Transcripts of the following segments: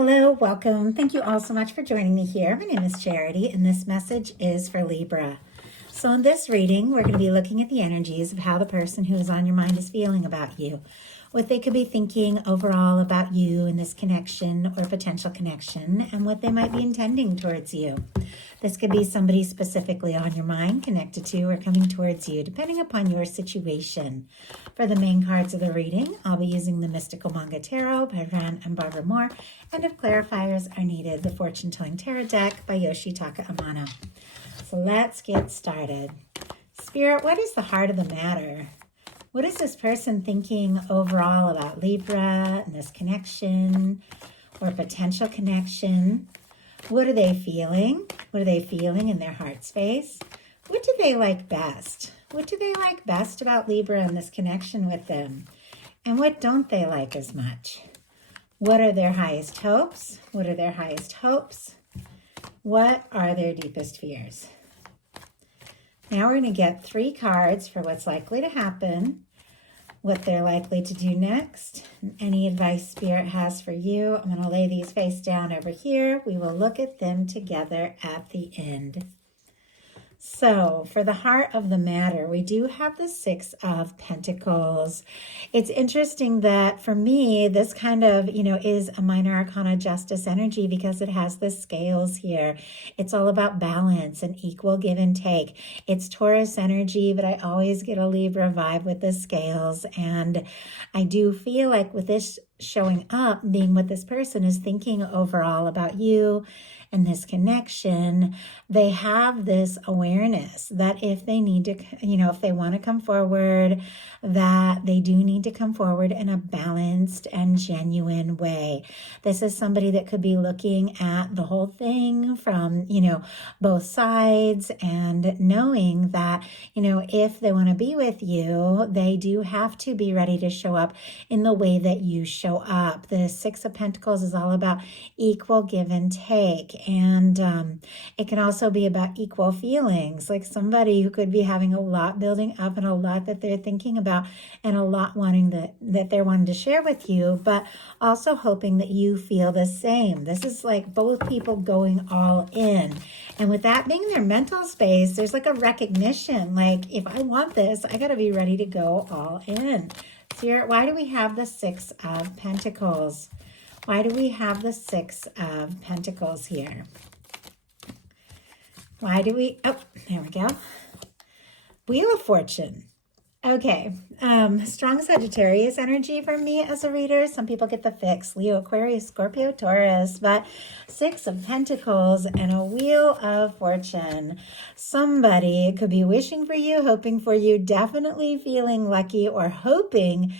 Hello, welcome. Thank you all so much for joining me here. My name is Charity, and this message is for Libra. So in this reading, we're going to be looking at the energies of how the person who is on your mind is feeling about you, what they could be thinking overall about you in this connection or potential connection, and what they might be intending towards you. This could be somebody specifically on your mind, connected to, or coming towards you, depending upon your situation. For the main cards of the reading, I'll be using the Mystical Manga Tarot by Rann and Barbara Moore, and if clarifiers are needed, the Fortune Telling Tarot deck by Yoshitaka Amano. So let's get started. Spirit, what is the heart of the matter? What is this person thinking overall about Libra and this connection or potential connection? What are they feeling? What are they feeling in their heart space? What do they like best? What do they like best about Libra and this connection with them? And what don't they like as much? What are their highest hopes? What are their highest hopes? What are their deepest fears? Now we're going to get 3 cards for what's likely to happen, what they're likely to do next, and any advice Spirit has for you. I'm going to lay these face down over here. We will look at them together at the end. So for the heart of the matter, we do have the 6 of Pentacles. It's interesting that for me, this kind of, is a minor arcana justice energy because it has the scales here. It's all about balance and equal give and take. It's Taurus energy, but I always get a Libra vibe with the scales. And I do feel like with this showing up, being what this person is thinking overall about you and this connection, they have this awareness that if they need to, if they want to come forward, that they do need to come forward in a balanced and genuine way. This is somebody that could be looking at the whole thing from, both sides and knowing that, if they want to be with you, they do have to be ready to show up in the way that you show up. The 6 of Pentacles is all about equal give and take. And it can also be about equal feelings, like somebody who could be having a lot building up and a lot that they're thinking about and a lot wanting that they're wanting to share with you, but also hoping that you feel the same. This is like both people going all in. And with that being their mental space, there's like a recognition, like if I want this, I got to be ready to go all in. Spirit, why do we have the 6 of Pentacles? Why do we have the 6 of Pentacles here? Why do we, there we go. Wheel of Fortune. Okay, strong Sagittarius energy for me as a reader. Some people get the fix, Leo, Aquarius, Scorpio, Taurus, but 6 of Pentacles and a Wheel of Fortune. Somebody could be wishing for you, hoping for you, definitely feeling lucky or hoping,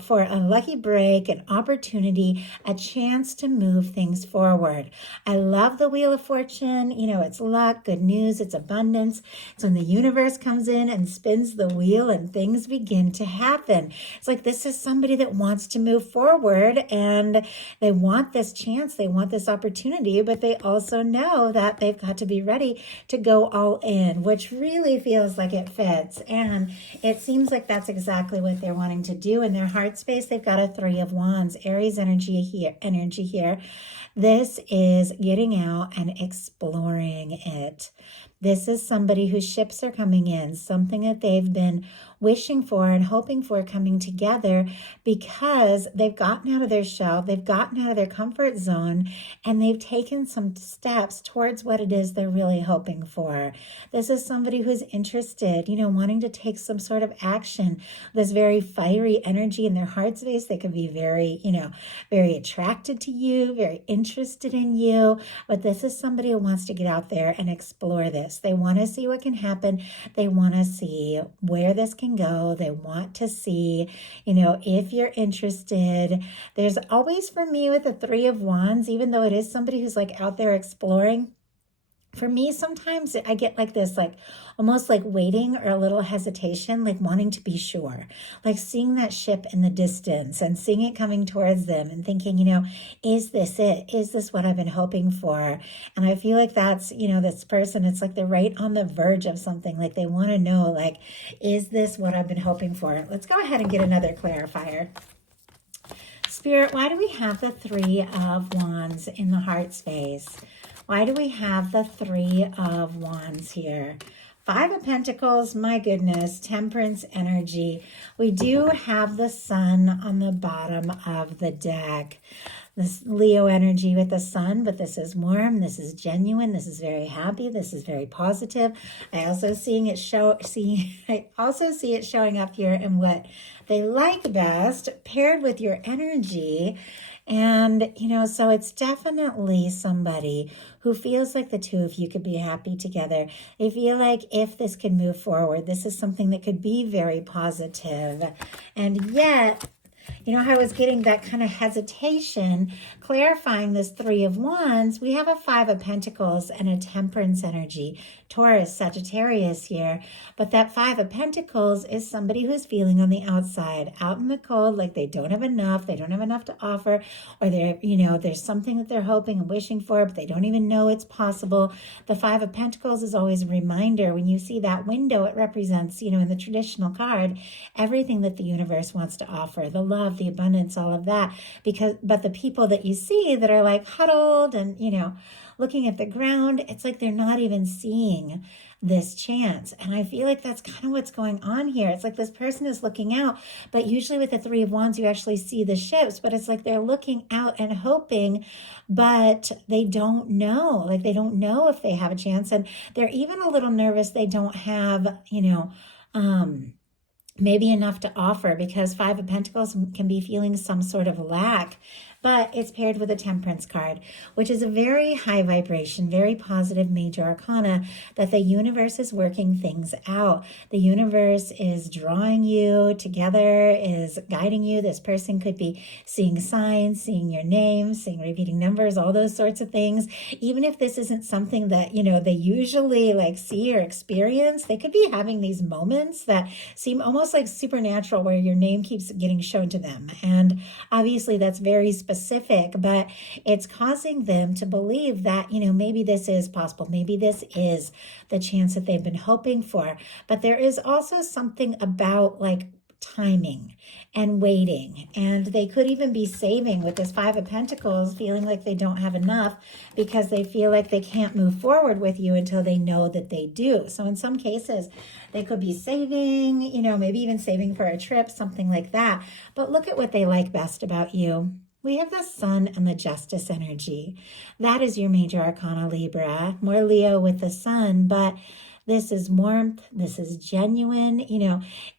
for a lucky break, an opportunity, a chance to move things forward. I love the Wheel of Fortune. It's luck, good news, it's abundance. It's when the universe comes in and spins the wheel and things begin to happen. It's like this is somebody that wants to move forward and they want this chance, they want this opportunity, but they also know that they've got to be ready to go all in, which really feels like it fits. And it seems like that's exactly what they're wanting to do in their heart space. They've got a 3 of Wands, Aries energy here. This is getting out and exploring it. This is somebody whose ships are coming in, something that they've been wishing for and hoping for coming together because they've gotten out of their shell, they've gotten out of their comfort zone, and they've taken some steps towards what it is they're really hoping for. This is somebody who's interested, wanting to take some sort of action. This very fiery energy in their heart space. They could be very, very attracted to you, very interested in you, but this is somebody who wants to get out there and explore this. They want to see what can happen. They want to see where this can go. They want to see, if you're interested. There's always, for me, with the 3 of Wands, even though it is somebody who's like out there exploring, for me, sometimes I get like this, like almost like waiting or a little hesitation, like wanting to be sure, like seeing that ship in the distance and seeing it coming towards them and thinking, is this it? Is this what I've been hoping for? And I feel like that's, this person, it's like they're right on the verge of something. Like they want to know, like, is this what I've been hoping for? Let's go ahead and get another clarifier. Spirit, why do we have the Three of Wands in the heart space? Why do we have the Three of Wands here? Five of Pentacles, my goodness, Temperance energy. We do have the Sun on the bottom of the deck. This Leo energy with the Sun, but this is warm, this is genuine, this is very happy, this is very positive. I also see it showing up here in what they like best, paired with your energy. And, so it's definitely somebody who feels like the two of you could be happy together. They feel like if this could move forward, this is something that could be very positive. And yet, how I was getting that kind of hesitation, clarifying this Three of Wands, we have a Five of Pentacles and a Temperance energy, Taurus, Sagittarius here. But that Five of Pentacles is somebody who's feeling on the outside, out in the cold, like they don't have enough to offer, or there's something that they're hoping and wishing for, but they don't even know it's possible. The Five of Pentacles is always a reminder. When you see that window, it represents, in the traditional card, everything that the universe wants to offer, the love, the abundance, all of that. But the people that you see that are like huddled and, looking at the ground, it's like they're not even seeing this chance. And I feel like that's kind of what's going on here. It's like this person is looking out, but usually with the Three of Wands, you actually see the ships, but it's like they're looking out and hoping, but they don't know. Like they don't know if they have a chance. And they're even a little nervous they don't have, maybe enough to offer, because Five of Pentacles can be feeling some sort of lack, but it's paired with a Temperance card, which is a very high vibration, very positive major arcana, that the universe is working things out. The universe is drawing you together, is guiding you. This person could be seeing signs, seeing your name, seeing repeating numbers, all those sorts of things. Even if this isn't something that, they usually like see or experience, they could be having these moments that seem almost like supernatural, where your name keeps getting shown to them. And obviously that's very specific, but it's causing them to believe that, maybe this is possible. Maybe this is the chance that they've been hoping for. But there is also something about like timing and waiting, and they could even be saving with this Five of Pentacles, feeling like they don't have enough because they feel like they can't move forward with you until they know that they do. So in some cases they could be saving, maybe even saving for a trip, something like that. But look at what they like best about you. We have the Sun and the Justice energy. That is your major arcana, Libra. More Leo with the Sun, but this is warmth. This is genuine.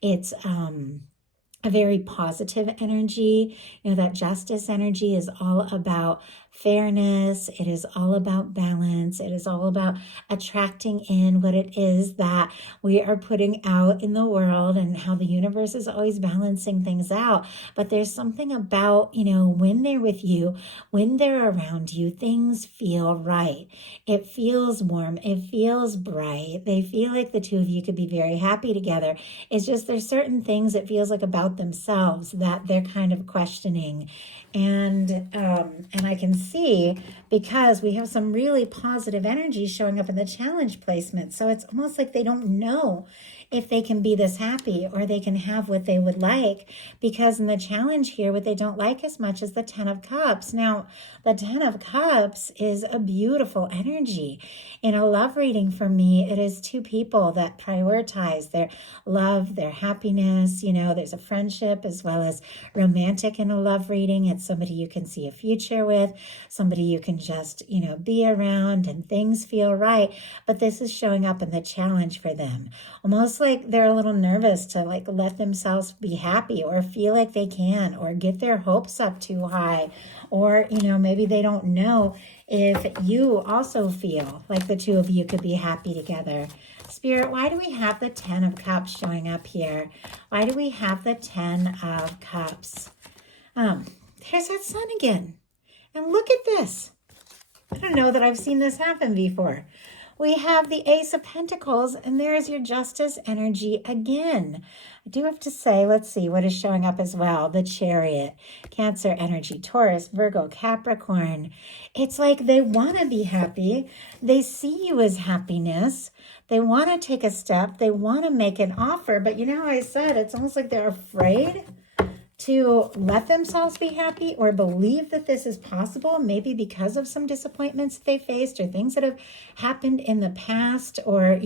It's a very positive energy. That Justice energy is all about fairness. It is all about balance. It is all about attracting in what it is that we are putting out in the world, and how the universe is always balancing things out. But there's something about, when they're with you, when they're around you, things feel right. It feels warm. It feels bright. They feel like the two of you could be very happy together. It's just there's certain things it feels like about themselves that they're kind of questioning. And I can see, because we have some really positive energy showing up in the challenge placement. So it's almost like they don't know if they can be this happy or they can have what they would like, because in the challenge here, what they don't like as much is the Ten of Cups. Now, the Ten of Cups is a beautiful energy. In a love reading for me, it is two people that prioritize their love, their happiness. There's a friendship as well as romantic in a love reading. It's somebody you can see a future with, somebody you can just, be around, and things feel right. But this is showing up in the challenge for them. Almost like they're a little nervous to like let themselves be happy, or feel like they can, or get their hopes up too high, or maybe they don't know if you also feel like the two of you could be happy together. Spirit, why do we have the Ten of Cups showing up here? Why do we have the Ten of Cups? There's that Sun again, and look at this. I don't know that I've seen this happen before. We have the Ace of Pentacles, and there's your Justice energy again. I do have to say, let's see what is showing up as well. The Chariot, Cancer energy, Taurus, Virgo, Capricorn. It's like they want to be happy. They see you as happiness. They want to take a step. They want to make an offer. But how I said, it's almost like they're afraid to let themselves be happy or believe that this is possible, maybe because of some disappointments they faced or things that have happened in the past, or,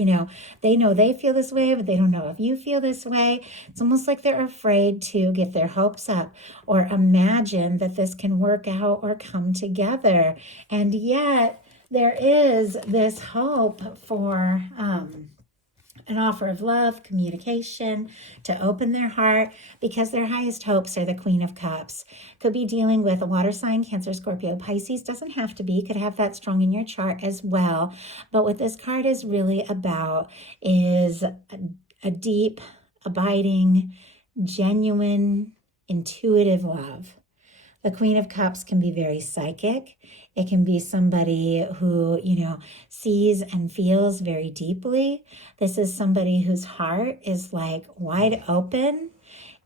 they know they feel this way, but they don't know if you feel this way. It's almost like they're afraid to get their hopes up or imagine that this can work out or come together. And yet there is this hope for, an offer of love, communication, to open their heart, because their highest hopes are the Queen of Cups. Could be dealing with a water sign, Cancer, Scorpio, Pisces. Doesn't have to be. Could have that strong in your chart as well. But what this card is really about is a deep, abiding, genuine, intuitive love. The Queen of Cups can be very psychic. It can be somebody who, sees and feels very deeply. This is somebody whose heart is like wide open.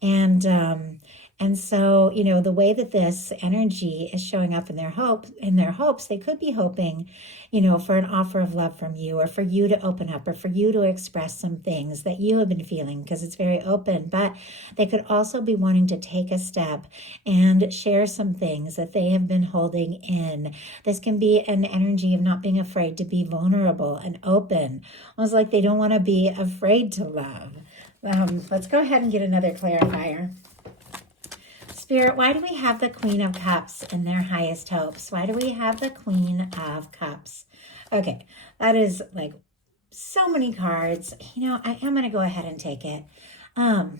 And so, the way that this energy is showing up in their hopes, they could be hoping, for an offer of love from you, or for you to open up, or for you to express some things that you have been feeling, because it's very open. But they could also be wanting to take a step and share some things that they have been holding in. This can be an energy of not being afraid to be vulnerable and open. Almost like they don't want to be afraid to love. Let's go ahead and get another clarifier. Spirit, why do we have the Queen of Cups in their highest hopes? Why do we have the Queen of Cups? Okay, that is like so many cards. I am going to go ahead and take it.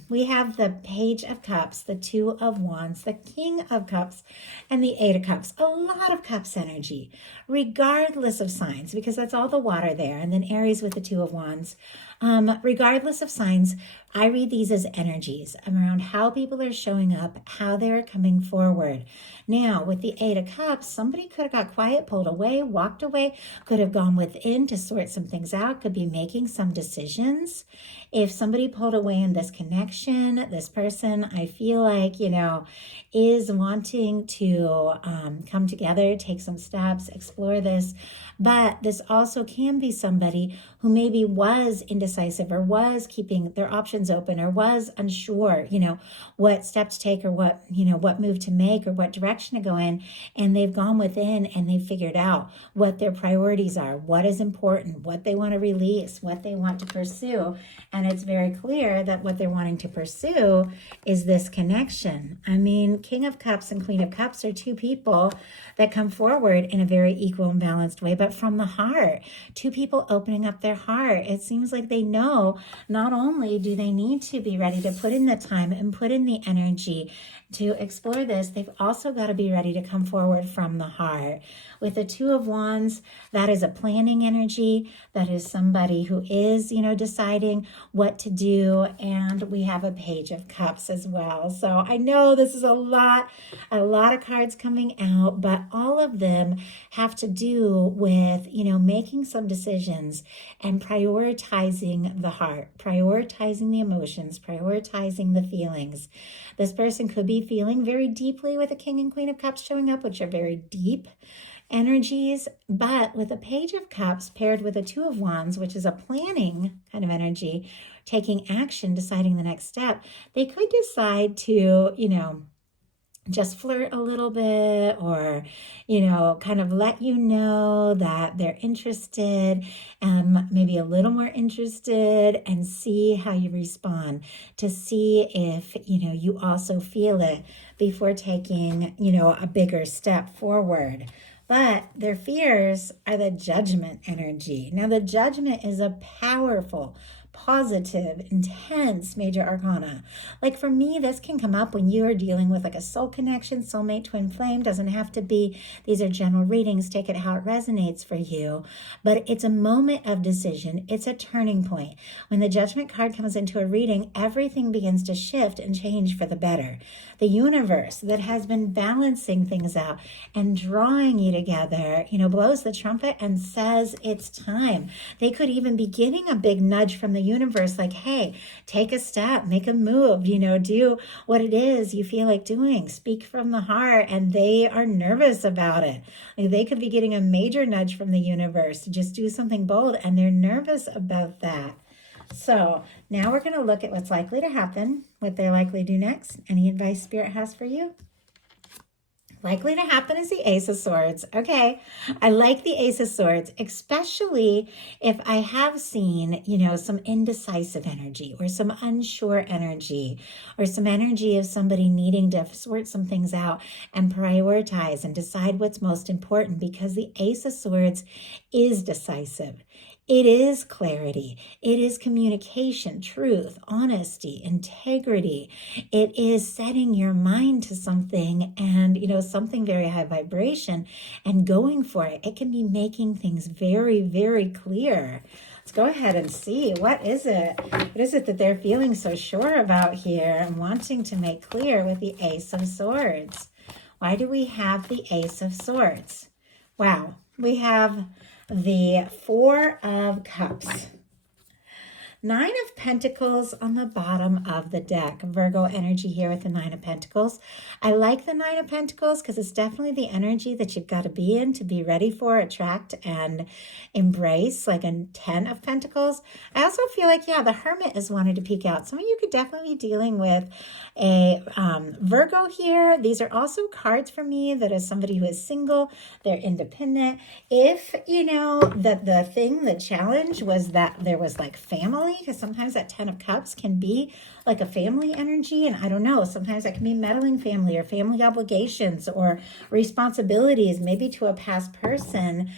We have the Page of Cups, the Two of Wands, the King of Cups, and the Eight of Cups. A lot of Cups energy, regardless of signs, because that's all the water there. And then Aries with the Two of Wands. Regardless of signs, I read these as energies around how people are showing up, how they're coming forward. Now, with the Eight of Cups, somebody could have got quiet, pulled away, walked away, could have gone within to sort some things out, could be making some decisions. If somebody pulled away in this connection, this person, I feel like, is wanting to come together, take some steps, explore this. But this also can be somebody who maybe was indecisive, or was keeping their options open, or was unsure, what step to take, or what move to make, or what direction to go in. And they've gone within and they've figured out what their priorities are, what is important, what they want to release, what they want to pursue. And it's very clear that what they're wanting to pursue is this connection. I mean, King of Cups and Queen of Cups are two people that come forward in a very equal and balanced way, but from the heart. Two people opening up their heart. It seems like they know not only do they need to be ready to put in the time and put in the energy to explore this, they've also got to be ready to come forward from the heart. With the Two of Wands, that is a planning energy. That is somebody who is, deciding what to do. And we have a Page of Cups as well. So I know this is a lot of cards coming out, but all of them have to do with, making some decisions and prioritizing the heart, prioritizing the emotions, prioritizing the feelings. This person could be feeling very deeply with a King and Queen of Cups showing up, which are very deep energies, but with a Page of Cups paired with a Two of Wands, which is a planning kind of energy, taking action, deciding the next step, they could decide to, just flirt a little bit, or, kind of let you know that they're interested, maybe a little more interested, and see how you respond, to see if, you also feel it before taking, a bigger step forward. But their fears are the Judgment energy. Now, the Judgment is a powerful, positive, intense major arcana. Like for me, this can come up when you're dealing with like a soul connection, soulmate, twin flame. Doesn't have to be. These are general readings. Take it how it resonates for you. But it's a moment of decision. It's a turning point. When the Judgment card comes into a reading, everything begins to shift and change for the better. The universe that has been balancing things out and drawing you together, blows the trumpet and says it's time. They could even be getting a big nudge from the universe, like, hey, take a step, make a move, do what it is you feel like doing, speak from the heart, and they are nervous about it. Like they could be getting a major nudge from the universe to just do something bold, and they're nervous about that. So now we're going to look at what's likely to happen, what they're likely to do next. Any advice Spirit has for you? Likely to happen is the Ace of Swords. Okay, I like the Ace of Swords, especially if I have seen, some indecisive energy or some unsure energy or some energy of somebody needing to sort some things out and prioritize and decide what's most important, because the Ace of Swords is decisive. It is clarity. It is communication, truth, honesty, integrity. It is setting your mind to something and, something very high vibration and going for it. It can be making things very, very clear. Let's go ahead and see. What is it? What is it that they're feeling so sure about here and wanting to make clear with the Ace of Swords? Why do we have the Ace of Swords? Wow. We have the Four of Cups. Nine of Pentacles on the bottom of the deck. Virgo energy here with the Nine of Pentacles. I like the Nine of Pentacles because it's definitely the energy that you've got to be in to be ready for, attract, and embrace, like a 10 of Pentacles. I also feel like, the Hermit is wanting to peek out. Some of you could definitely be dealing with a Virgo here. These are also cards for me that is somebody who is single, they're independent. If, the challenge was that there was like family, because sometimes that 10 of Cups can be like a family energy, and I don't know, sometimes that can be meddling family or family obligations or responsibilities, maybe to a past person,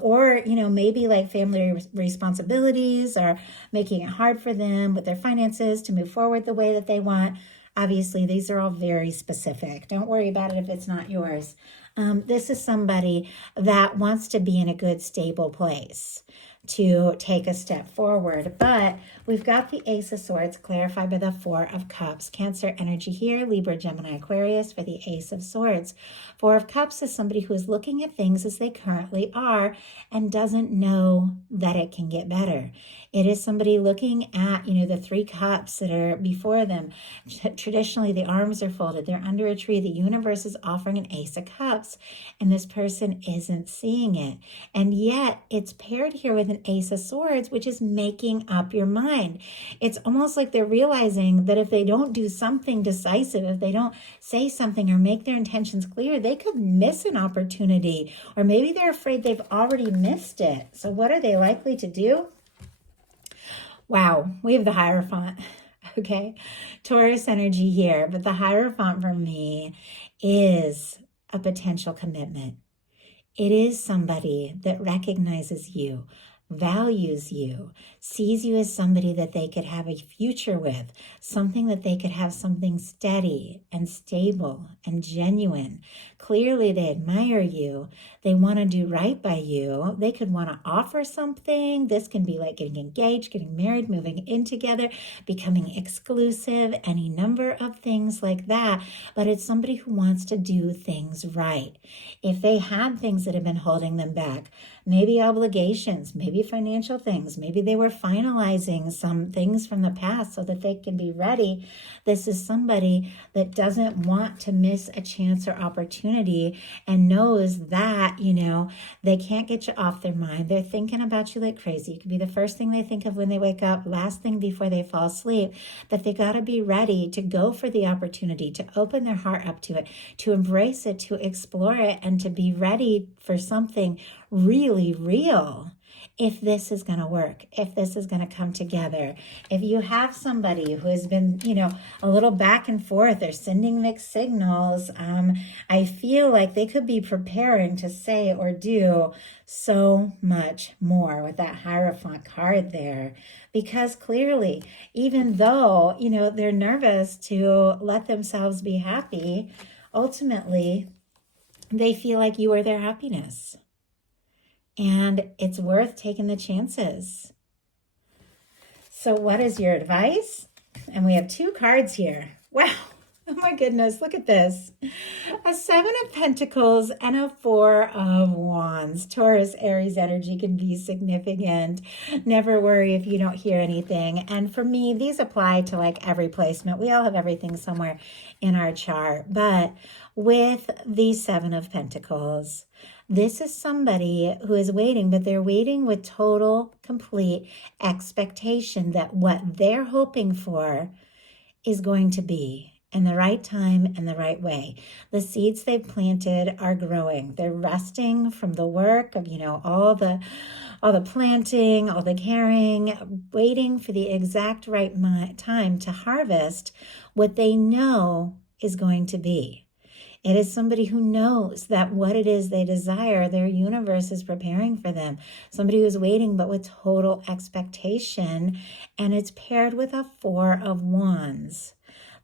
or maybe like family responsibilities or making it hard for them with their finances to move forward the way that they want. Obviously, these are all very specific. Don't worry about it if it's not yours. This is somebody that wants to be in a good, stable place to take a step forward. But we've got the Ace of Swords clarified by the Four of Cups. Cancer energy here, Libra, Gemini, Aquarius for the Ace of Swords. Four of Cups is somebody who is looking at things as they currently are and doesn't know that it can get better. It is somebody looking at, the three cups that are before them. Traditionally, the arms are folded. They're under a tree. The universe is offering an Ace of Cups, and this person isn't seeing it. And yet, it's paired here with an Ace of Swords, which is making up your mind. It's almost like they're realizing that if they don't do something decisive, if they don't say something or make their intentions clear, they could miss an opportunity, or maybe they're afraid they've already missed it. So what are they likely to do? Wow, we have the Hierophant. Okay, Taurus energy here, but the Hierophant for me is a potential commitment. It is somebody that recognizes you, values you, sees you as somebody that they could have a future with, something that they could have something steady and stable and genuine. Clearly, they admire you. They want to do right by you. They could want to offer something. This can be like getting engaged, getting married, moving in together, becoming exclusive, any number of things like that. But it's somebody who wants to do things right. If they had things that have been holding them back, maybe obligations, maybe financial things, maybe they were finalizing some things from the past so that they can be ready. This is somebody that doesn't want to miss a chance or opportunity and knows that, they can't get you off their mind. They're thinking about you like crazy. It could be the first thing they think of when they wake up, last thing before they fall asleep, that they got to be ready to go for the opportunity, to open their heart up to it, to embrace it, to explore it, and to be ready for something really real. If this is going to work, if this is going to come together, if you have somebody who has been, a little back and forth, they're sending mixed signals, I feel like they could be preparing to say or do so much more with that Hierophant card there. Because clearly, even though, they're nervous to let themselves be happy, ultimately, they feel like you are their happiness. And it's worth taking the chances. So what is your advice? And we have two cards here. Wow. Oh my goodness. Look at this. A Seven of Pentacles and a Four of Wands. Taurus, Aries energy can be significant. Never worry if you don't hear anything. And for me, these apply to like every placement. We all have everything somewhere in our chart. But with the Seven of Pentacles. This is somebody who is waiting, but they're waiting with total, complete expectation that what they're hoping for is going to be in the right time and the right way. The seeds they've planted are growing. They're resting from the work of, all the planting, all the caring, waiting for the exact right time to harvest what they know is going to be. It is somebody who knows that what it is they desire, their universe is preparing for them. Somebody who's waiting, but with total expectation. And it's paired with a Four of Wands.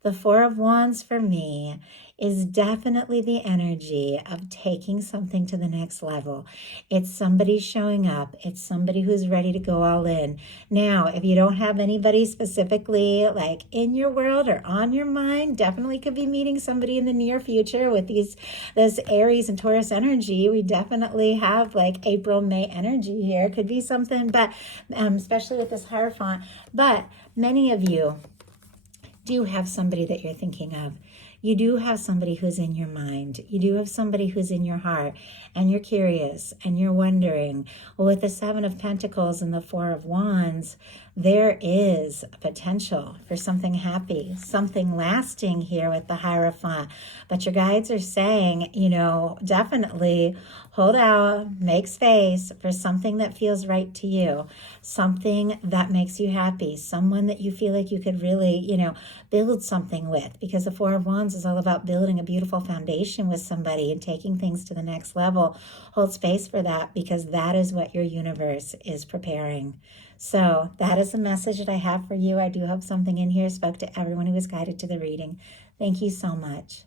The Four of Wands for me is definitely the energy of taking something to the next level. It's somebody showing up. It's somebody who's ready to go all in. Now, if you don't have anybody specifically like in your world or on your mind, definitely could be meeting somebody in the near future with this Aries and Taurus energy. We definitely have like April, May energy here. Could be something, but especially with this Hierophant. But many of you do have somebody that you're thinking of. You do have somebody who's in your mind. You do have somebody who's in your heart, and you're curious and you're wondering. Well, with the Seven of Pentacles and the Four of Wands, there is a potential for something happy, something lasting here with the Hierophant. But your guides are saying, definitely hold out, make space for something that feels right to you, something that makes you happy, someone that you feel like you could really, build something with, because the Four of Wands is all about building a beautiful foundation with somebody and taking things to the next level. Hold space for that, because that is what your universe is preparing. So that is the message that I have for you. I do hope something in here spoke to everyone who was guided to the reading. Thank you so much.